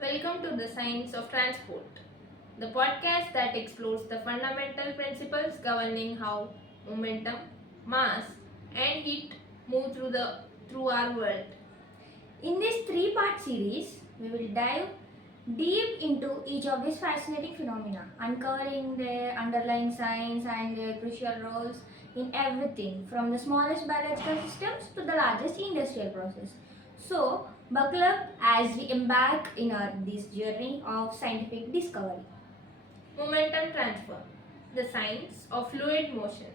Welcome to the Science of Transport, the podcast that explores the fundamental principles governing how momentum, mass, and heat move through our world. In this three-part series, we will dive deep into each of these fascinating phenomena, uncovering their underlying science and their crucial roles in everything from the smallest biological systems to the largest industrial process. So, buckle up as we embark in this journey of scientific discovery. Momentum transfer, the science of fluid motion.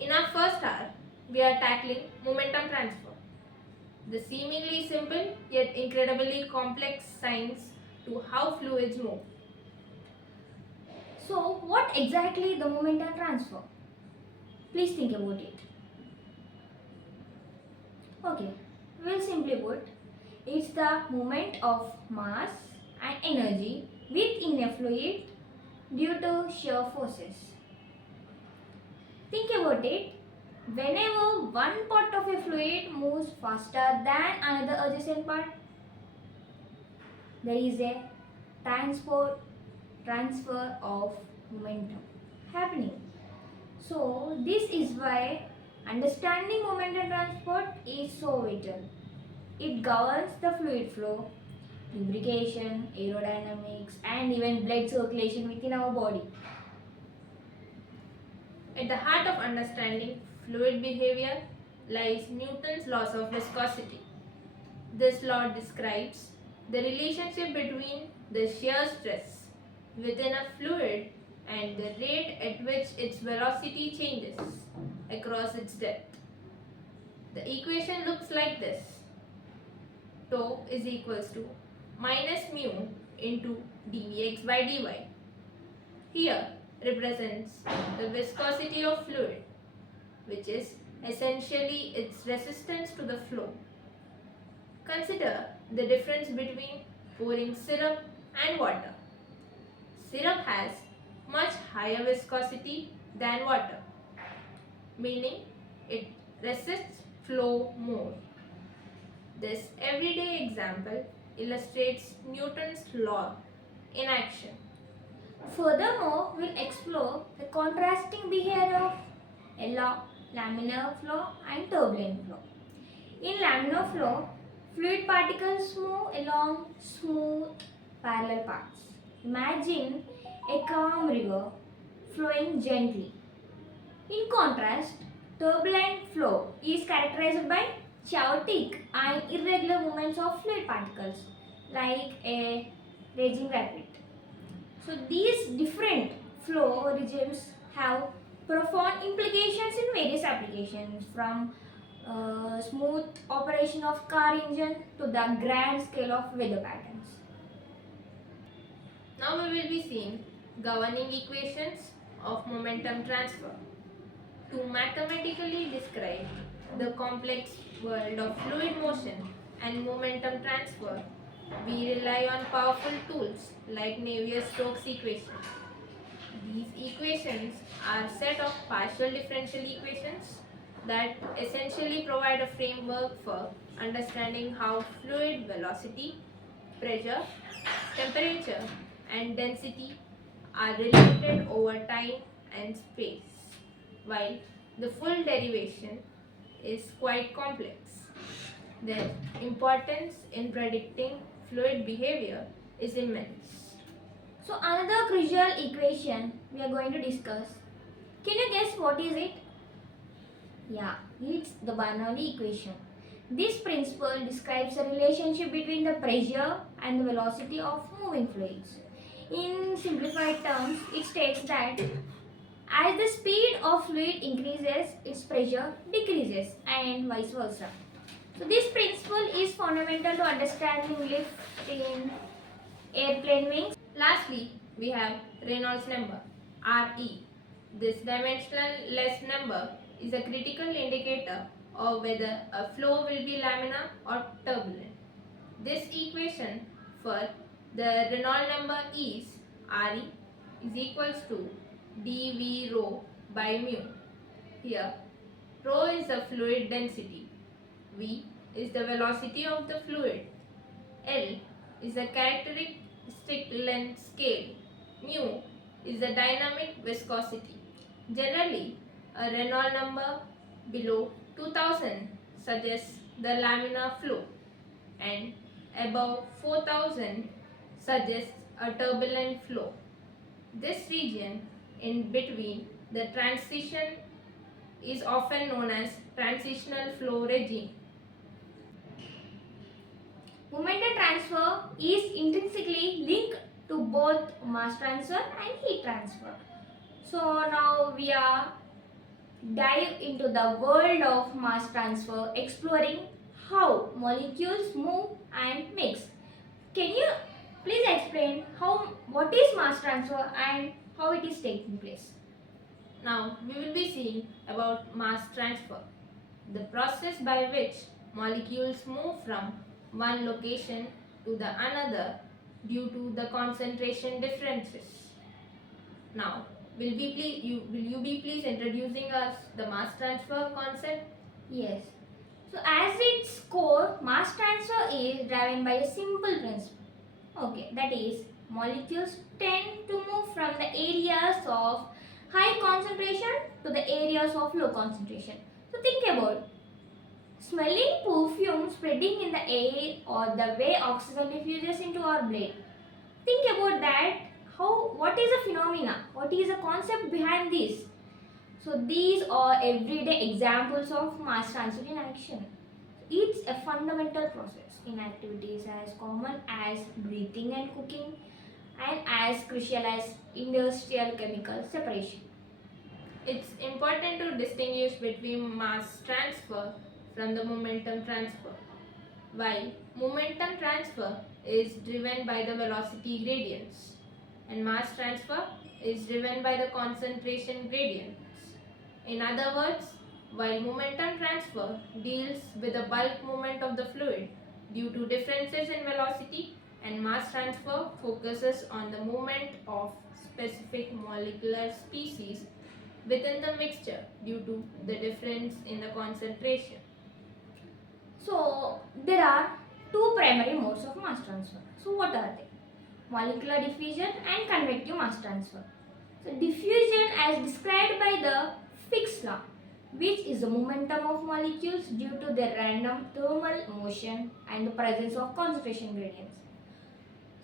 In our first hour, we are tackling momentum transfer, the seemingly simple yet incredibly complex science to how fluids move. So, what exactly the momentum transfer? Please think about it. Okay, we'll simply put, it's the movement of mass and energy within a fluid due to shear forces. Think about it. Whenever one part of a fluid moves faster than another adjacent part, there is a transfer of momentum happening. So this is why understanding momentum transport is so vital. It governs the fluid flow, lubrication, aerodynamics, and even blood circulation within our body. At the heart of understanding fluid behavior lies Newton's laws of viscosity. This law describes the relationship between the shear stress within a fluid and the rate at which its velocity changes across its depth. The equation looks like this. Tau is equals to minus mu into dvx by dy. Here represents the viscosity of fluid, which is essentially its resistance to the flow. Consider the difference between pouring syrup and water. Syrup has much higher viscosity than water, meaning it resists flow more. This everyday example illustrates Newton's law in action. Furthermore, we'll explore the contrasting behavior of laminar flow and turbulent flow. In laminar flow, fluid particles move along smooth parallel paths. Imagine a calm river flowing gently. In contrast, turbulent flow is characterized by chaotic and irregular movements of fluid particles like a raging rapid. So these different flow regimes have profound implications in various applications, from smooth operation of car engine to the grand scale of weather patterns. Now we will be seeing governing equations of momentum transfer. To mathematically describe the complex world of fluid motion and momentum transfer, we rely on powerful tools like Navier-Stokes equation. These equations are a set of partial differential equations that essentially provide a framework for understanding how fluid velocity, pressure, temperature, and density are related over time and space, while the full derivation is quite complex. Their importance in predicting fluid behavior is immense. So another crucial equation we are going to discuss. Can you guess what is it? Yeah, it's the Bernoulli equation. This principle describes the relationship between the pressure and the velocity of moving fluids. In simplified terms, it states that as the speed of fluid increases, its pressure decreases and vice versa. So this principle is fundamental to understanding lift in airplane wings. Lastly, we have Reynolds number, Re. This dimensionless number is a critical indicator of whether a flow will be laminar or turbulent. This equation for the Reynolds number is Re is equals to dV rho by mu. Here, rho is the fluid density, V is the velocity of the fluid, L is a characteristic length scale. Mu is the dynamic viscosity. Generally, a Reynolds number below 2000 suggests the laminar flow and above 4000 suggests a turbulent flow. This region in between the transition is often known as transitional flow regime. Momentum transfer is intrinsically linked to both mass transfer and heat transfer. So now we are dive into the world of mass transfer, exploring how molecules move and mix. Can you please explain what is mass transfer and how it is taking place? Now we will be seeing about mass transfer, the process by which molecules move from one location to the another due to the concentration differences. Now, will you be please introducing us the mass transfer concept? Yes. So as its core, mass transfer is driven by a simple principle. Okay, that is molecules tend to move from the areas of high concentration to the areas of low concentration. So think about smelling perfume spreading in the air or the way oxygen diffuses into our blood. Think about that. What is a phenomena? What is the concept behind this? So these are everyday examples of mass transfer in action. It's a fundamental process in activities as common as breathing and cooking and as crucial as industrial chemical separation. It's important to distinguish between mass transfer from the momentum transfer. While momentum transfer is driven by the velocity gradients and mass transfer is driven by the concentration gradients. In other words, while momentum transfer deals with the bulk movement of the fluid due to differences in velocity, and mass transfer focuses on the movement of specific molecular species within the mixture due to the difference in the concentration. So there are two primary modes of mass transfer. So what are they? Molecular diffusion and convective mass transfer. So diffusion as described by the Fick's law, which is the momentum of molecules due to their random thermal motion and the presence of concentration gradients.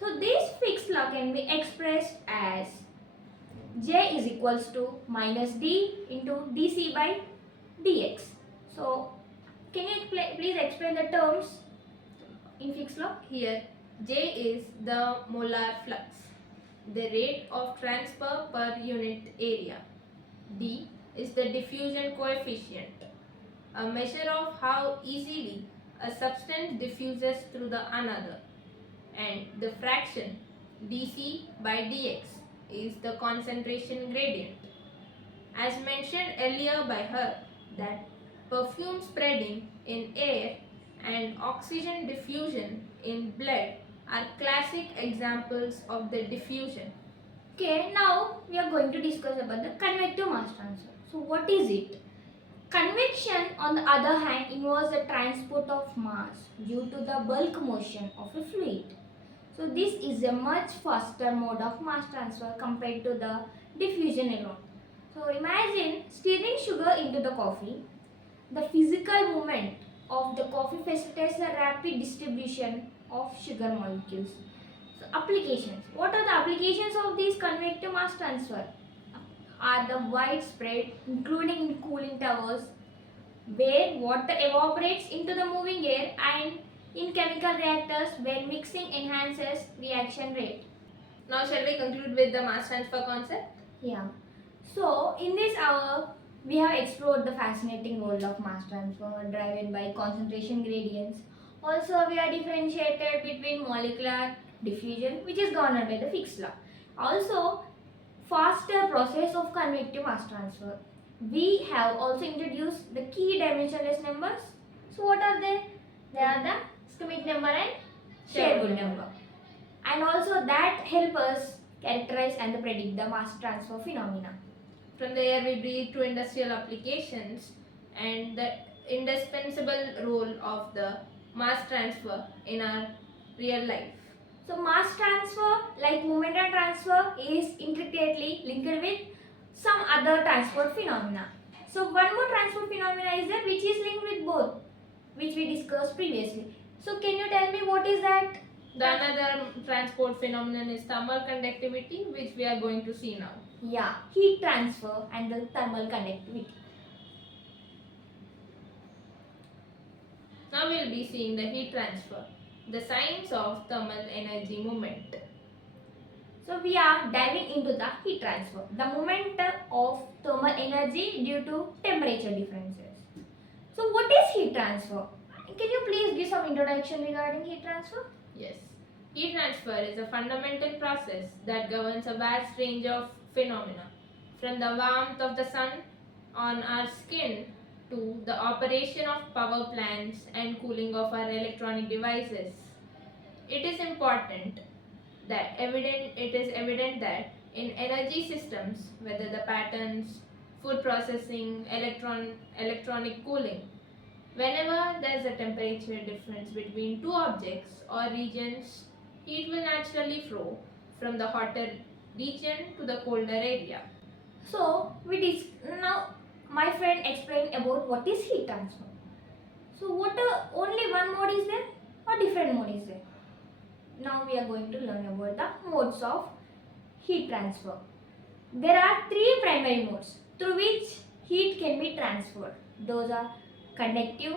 So this Fick's law can be expressed as J is equals to minus D into dC by dx. So can you please explain the terms in Fick's law? Here, J is the molar flux, the rate of transfer per unit area. D is the diffusion coefficient, a measure of how easily a substance diffuses through the another. And the fraction dC by dx is the concentration gradient. As mentioned earlier by her, that perfume spreading in air and oxygen diffusion in blood are classic examples of the diffusion. Okay, now we are going to discuss about the convective mass transfer. So what is it? Convection, on the other hand, involves the transport of mass due to the bulk motion of a fluid. So this is a much faster mode of mass transfer compared to the diffusion alone. So imagine stirring sugar into the coffee. The physical movement of the coffee facilitates the rapid distribution of sugar molecules. So applications. What are the applications of these convective mass transfer? Are the widespread, including in cooling towers, where water evaporates into the moving air, and in chemical reactors where mixing enhances reaction rate. Now, shall we conclude with the mass transfer concept? Yeah. So in this hour, we have explored the fascinating world of mass transfer driven by concentration gradients. Also, we are differentiated between molecular diffusion, which is governed by the Fick's law. Also, faster process of convective mass transfer. We have also introduced the key dimensionless numbers. So what are they? They are the Schmidt number and Sherwood number. And also that help us characterize and predict the mass transfer phenomena. From the air we breathe to industrial applications and the indispensable role of the mass transfer in our real life. So mass transfer, like momentum transfer, is intricately linked with some other transport phenomena. So one more transport phenomena is there which is linked with both, which we discussed previously. So can you tell me what is that? The another transport phenomenon is thermal conductivity, which we are going to see now. Yeah, heat transfer and the thermal conductivity. Now we'll be seeing the heat transfer, the science of thermal energy movement. So we are diving into the heat transfer, the movement of thermal energy due to temperature differences. So what is heat transfer? Can you please give some introduction regarding heat transfer? Yes. Heat transfer is a fundamental process that governs a vast range of phenomena, from the warmth of the sun on our skin to the operation of power plants and cooling of our electronic devices. It is evident that in energy systems, whether the patterns, food processing, electronic cooling, whenever there is a temperature difference between two objects or regions, heat will naturally flow from the hotter region to the colder area. So now my friend explained about what is heat transfer. So what only one mode is there or different mode is there? Now we are going to learn about the modes of heat transfer. There are three primary modes through which heat can be transferred. Those are conductive,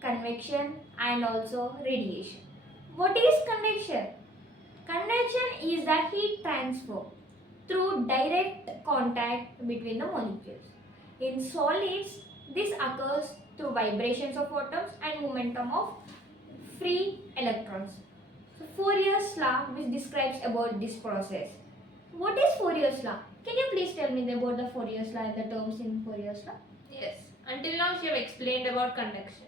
convection and also radiation. What is convection? Convection is the heat transfer through direct contact between the molecules. In solids, this occurs through vibrations of atoms and momentum of free electrons. So Fourier's law which describes about this process. What is Fourier's law? Can you please tell me about the Fourier's law and the terms in Fourier's law? Yes, until now she have explained about conduction.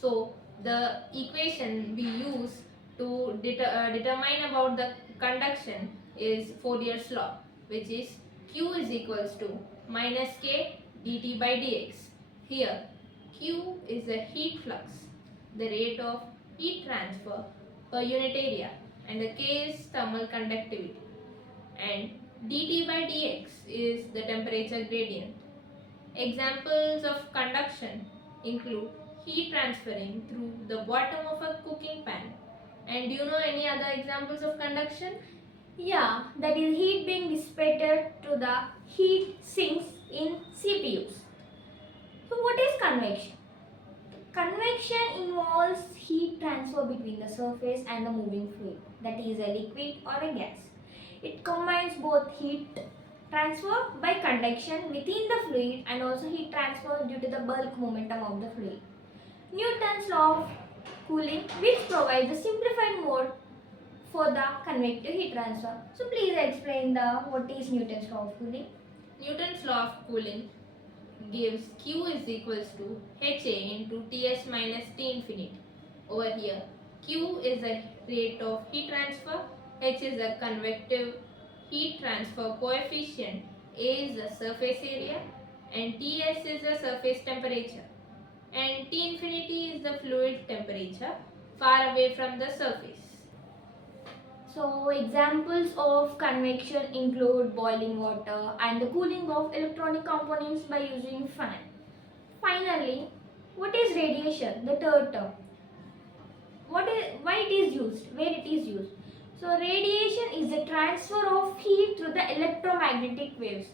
So the equation we use to determine about the conduction is Fourier's law, which is Q is equals to minus K dt by dx. Here Q is the heat flux, the rate of heat transfer per unit area, and the K is thermal conductivity, and dt by dx is the temperature gradient. Examples of conduction include heat transferring through the bottom of a cooking pan. And do you know any other examples of conduction? Yeah, that is heat being dissipated to the heat sinks in CPUs. So what is convection? Convection involves heat transfer between the surface and the moving fluid, that is a liquid or a gas. It combines both heat transfer by conduction within the fluid and also heat transfer due to the bulk momentum of the fluid. Newton's law of cooling, which provides a simplified mode for the convective heat transfer. So please explain the what is Newton's law of cooling. Newton's law of cooling gives Q is equals to HA into Ts minus T infinity. Over here, Q is the rate of heat transfer, H is the convective heat transfer coefficient, A is the surface area, and Ts is the surface temperature, and T infinity is the fluid temperature far away from the surface. So examples of convection include boiling water and the cooling of electronic components by using fan. Finally, what is radiation? The third term. Why it is used? Where it is used? So radiation is the transfer of heat through the electromagnetic waves.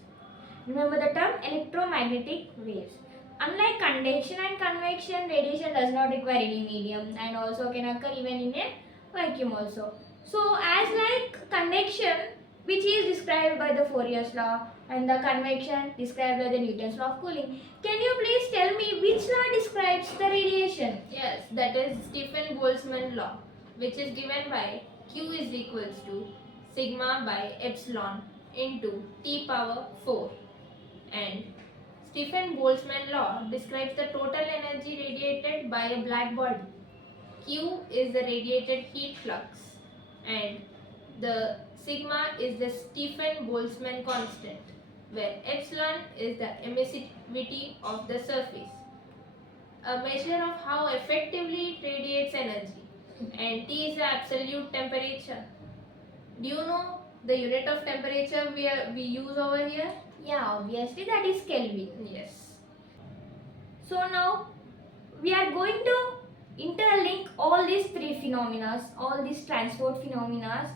Remember the term electromagnetic waves. Unlike conduction and convection, radiation does not require any medium and also can occur even in a vacuum also. So as like conduction, which is described by the Fourier's law, and the convection described by the Newton's law of cooling, can you please tell me which law describes the radiation? Yes, that is Stefan-Boltzmann law, which is given by Q is equals to sigma by epsilon into T power 4. And Stefan-Boltzmann law describes the total energy radiated by a black body. Q is the radiated heat flux, and the sigma is the Stefan-Boltzmann constant, where epsilon is the emissivity of the surface, a measure of how effectively it radiates energy. And T is the absolute temperature. Do you know the unit of temperature we use over here? Yeah, obviously that is Kelvin. Yes. So now we are going to interlink all these three phenomena, all these transport phenomena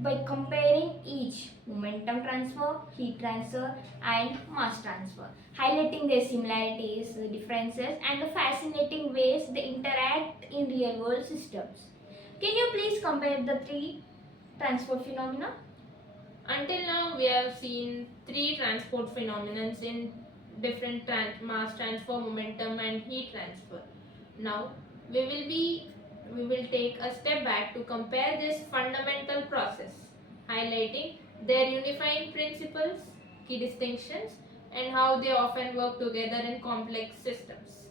by comparing each momentum transfer, heat transfer and mass transfer, highlighting their similarities, the differences and the fascinating ways they interact in real world systems. Can you please compare the three transport phenomena? Until now, we have seen three transport phenomena in different mass transfer, momentum, and heat transfer. Now, we will take a step back to compare this fundamental process, highlighting their unifying principles, key distinctions, and how they often work together in complex systems.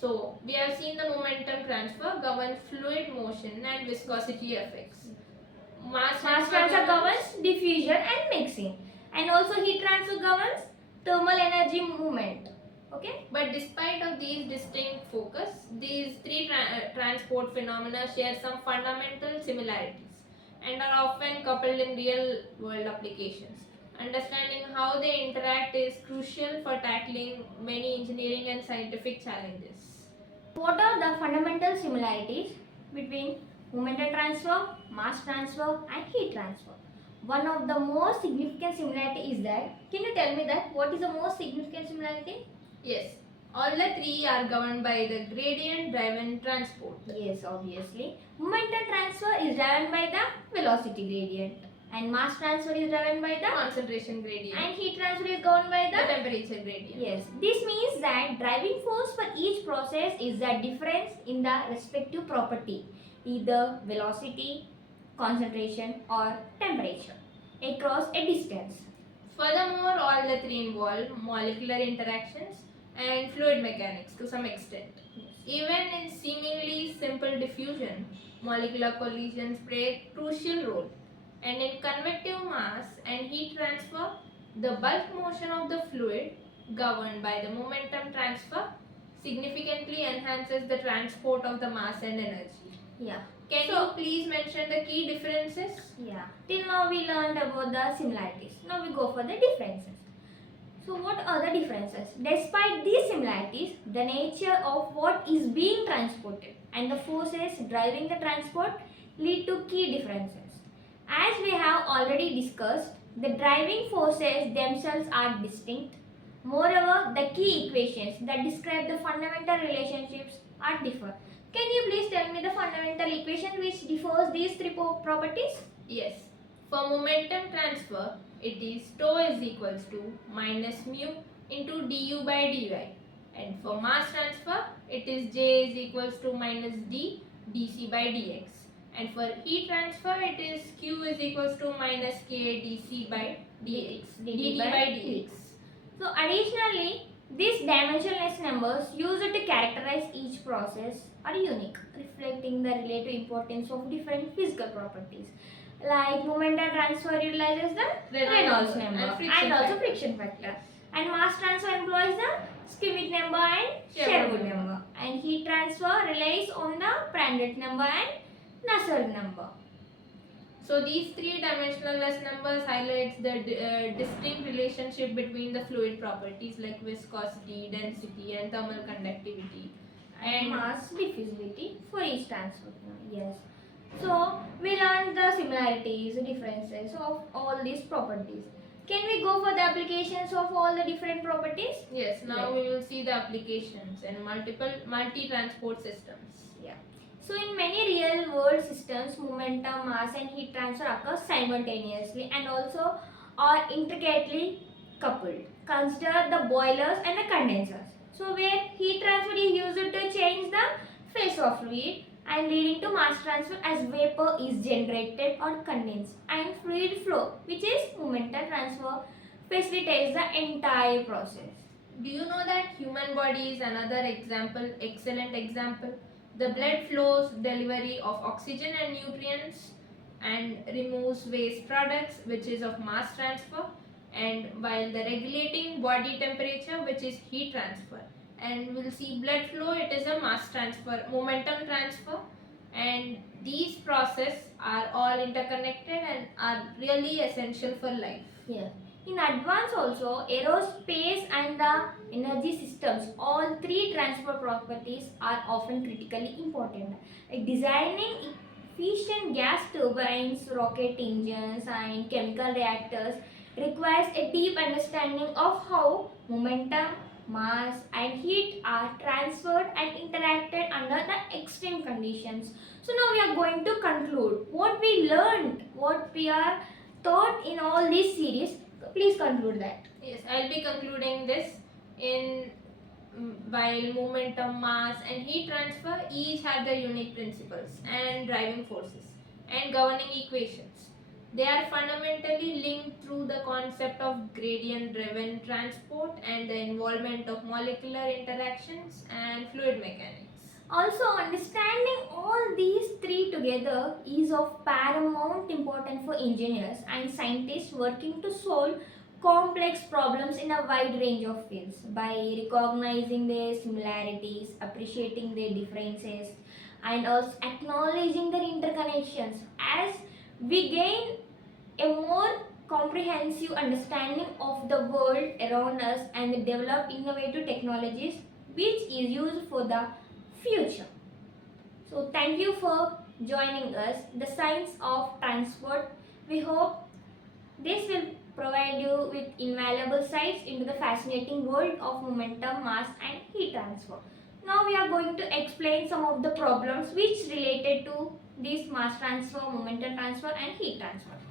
So, we have seen the momentum transfer govern fluid motion and viscosity effects. Mass Transfer governs diffusion and mixing, and also heat transfer governs thermal energy movement. Okay. But despite of these distinct focus, these three transport phenomena share some fundamental similarities and are often coupled in real world applications. Understanding how they interact is crucial for tackling many engineering and scientific challenges. What are the fundamental similarities between momentum transfer, mass transfer and heat transfer? One of the most significant similarity is that, can you tell me that what is the most significant similarity? Yes, all the three are governed by the gradient driven transport. Yes, obviously. Momentum transfer is driven by the velocity gradient and mass transfer is driven by the Concentration gradient. and heat transfer is governed by The temperature gradient. Yes, this means that driving force for each process is the difference in the respective property, either velocity, concentration or temperature across a distance. Furthermore, all the three involve molecular interactions and fluid mechanics to some extent. Even in seemingly simple diffusion, molecular collisions play a crucial role. And in convective mass and heat transfer, the bulk motion of the fluid, governed by the momentum transfer, significantly enhances the transport of the mass and energy. Yeah. Can you please mention the key differences? Yeah. Till now we learned about the similarities. Now we go for the differences. So what are the differences? Despite these similarities, the nature of what is being transported and the forces driving the transport lead to key differences. As we have already discussed, the driving forces themselves are distinct. Moreover, the key equations that describe the fundamental relationships are different. Can you please tell me the fundamental equation which differs these three properties? Yes. For momentum transfer, it is tau is equals to minus mu into du by dy. And for mass transfer, it is J is equals to minus d dc by dx. And for heat transfer, it is Q is equals to minus k dc by dx. dt by dx. So additionally, these dimensionless numbers used to characterize each process are unique, reflecting the relative importance of different physical properties. Like momentum transfer utilizes the Reynolds number and also friction factor. And mass transfer employs the Schmidt number and Sherwood number. And heat transfer relies on the Prandtl number and Nusselt number. So these three dimensionless numbers highlights the distinct relationship between the fluid properties like viscosity, density and thermal conductivity and mass diffusivity for each transfer. Yes. So we learned the similarities, differences of all these properties. Can we go for the applications of all the different properties? Yes, now we will see the applications in multi-transport systems. Yeah. So in many real world systems, momentum, mass and heat transfer occur simultaneously and also are intricately coupled. Consider the boilers and the condensers. So where heat transfer is used to change the phase of fluid and leading to mass transfer as vapor is generated or condensed, and fluid flow, which is momentum transfer, facilitates the entire process. Do you know that human body is another excellent example? The blood flows delivery of oxygen and nutrients and removes waste products, which is of mass transfer, and while the regulating body temperature, which is heat transfer. And we'll see blood flow, it is a mass transfer, momentum transfer, and these processes are all interconnected and are really essential for life. Yes. In advance also, aerospace and the energy systems, all three transport properties are often critically important. Designing efficient gas turbines, rocket engines and chemical reactors requires a deep understanding of how momentum, mass and heat are transferred and interacted under the extreme conditions. So now we are going to conclude what we learned, what we are taught in all this series. Please conclude that. Yes, I'll be concluding this in while momentum, mass, and heat transfer each have their unique principles and driving forces and governing equations. They are fundamentally linked through the concept of gradient driven transport and the involvement of molecular interactions and fluid mechanics. Also, understanding all these three together is of paramount importance for engineers and scientists working to solve complex problems in a wide range of fields. By recognizing their similarities, appreciating their differences, and also acknowledging their interconnections, as we gain a more comprehensive understanding of the world around us and develop innovative technologies which is used for the future. So, thank you for joining us, the science of transport. We hope this will provide you with invaluable insights into the fascinating world of momentum, mass, and heat transfer. Now, we are going to explain some of the problems which related to this mass transfer, momentum transfer, and heat transfer.